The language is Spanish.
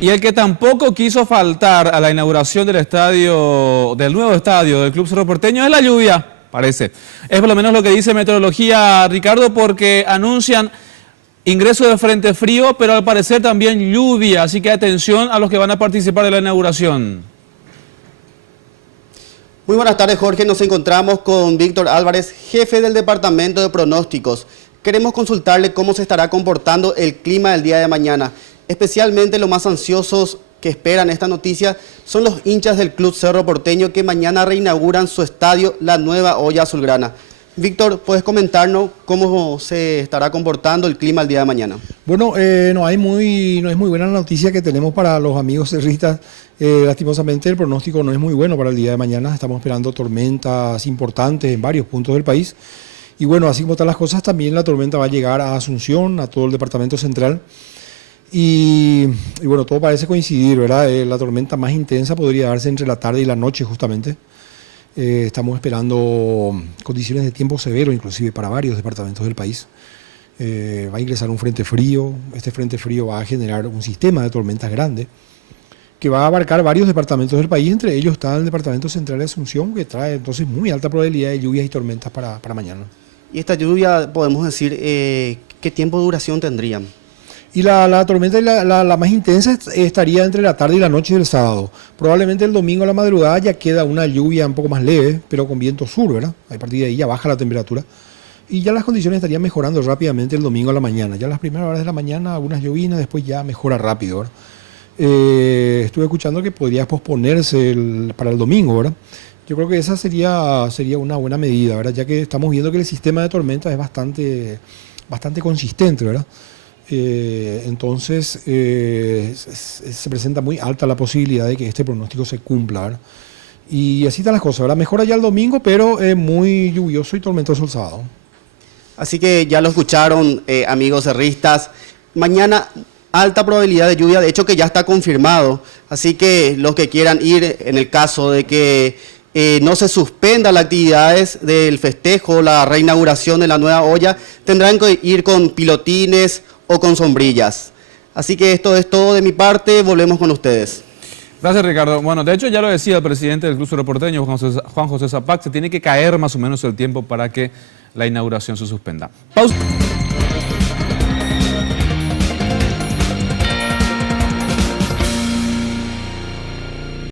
Y el que tampoco quiso faltar a la inauguración del nuevo estadio del Club Cerro Porteño es la lluvia, parece. Es por lo menos lo que dice meteorología, Ricardo, porque anuncian ingreso de frente frío, pero al parecer también lluvia, así que atención a los que van a participar de la inauguración. Muy buenas tardes, Jorge. Nos encontramos con Víctor Álvarez, jefe del Departamento de Pronósticos. Queremos consultarle cómo se estará comportando el clima del día de mañana. Especialmente los más ansiosos que esperan esta noticia son los hinchas del Club Cerro Porteño que mañana reinauguran su estadio, la Nueva Olla Azulgrana. Víctor, ¿puedes comentarnos cómo se estará comportando el clima el día de mañana? Bueno, no es muy buena la noticia que tenemos para los amigos cerristas. Lastimosamente el pronóstico no es muy bueno para el día de mañana. Estamos esperando tormentas importantes en varios puntos del país. Y bueno, así como están las cosas, también la tormenta va a llegar a Asunción, a todo el departamento central. Y bueno, todo parece coincidir, ¿verdad? La tormenta más intensa podría darse entre la tarde y la noche justamente. Estamos esperando condiciones de tiempo severo, inclusive para varios departamentos del país. Va a ingresar un frente frío. Este frente frío va a generar un sistema de tormentas grande que va a abarcar varios departamentos del país. Entre ellos está el departamento central de Asunción, que trae entonces muy alta probabilidad de lluvias y tormentas para mañana. Y esta lluvia, podemos decir, ¿qué tiempo de duración tendrían? Y la tormenta la más intensa estaría entre la tarde y la noche del sábado. Probablemente el domingo a la madrugada ya queda una lluvia un poco más leve, pero con viento sur, ¿verdad? A partir de ahí ya baja la temperatura. Y ya las condiciones estarían mejorando rápidamente el domingo a la mañana. Ya las primeras horas de la mañana, algunas llovinas, después ya mejora rápido, ¿verdad? Estuve escuchando que podría posponerse para el domingo, ¿verdad? Yo creo que esa sería una buena medida, ¿verdad? Ya que estamos viendo que el sistema de tormentas es bastante consistente, ¿verdad? Entonces se presenta muy alta la posibilidad de que este pronóstico se cumpla, ¿verdad? Y así están las cosas, ¿verdad? Mejora ya el domingo, pero muy lluvioso y tormentoso el sábado. Así que ya lo escucharon, amigos cerristas. Mañana alta probabilidad de lluvia, de hecho que ya está confirmado. Así que los que quieran ir, en el caso de que no se suspenda las actividades del festejo, la reinauguración de la Nueva Olla, tendrán que ir con pilotines o con sombrillas. Así que esto es todo de mi parte, volvemos con ustedes. Gracias, Ricardo. Bueno, de hecho ya lo decía el presidente del Club Cerro Porteño, Juan José Zapac, se tiene que caer más o menos el tiempo para que la inauguración se suspenda. Pausa.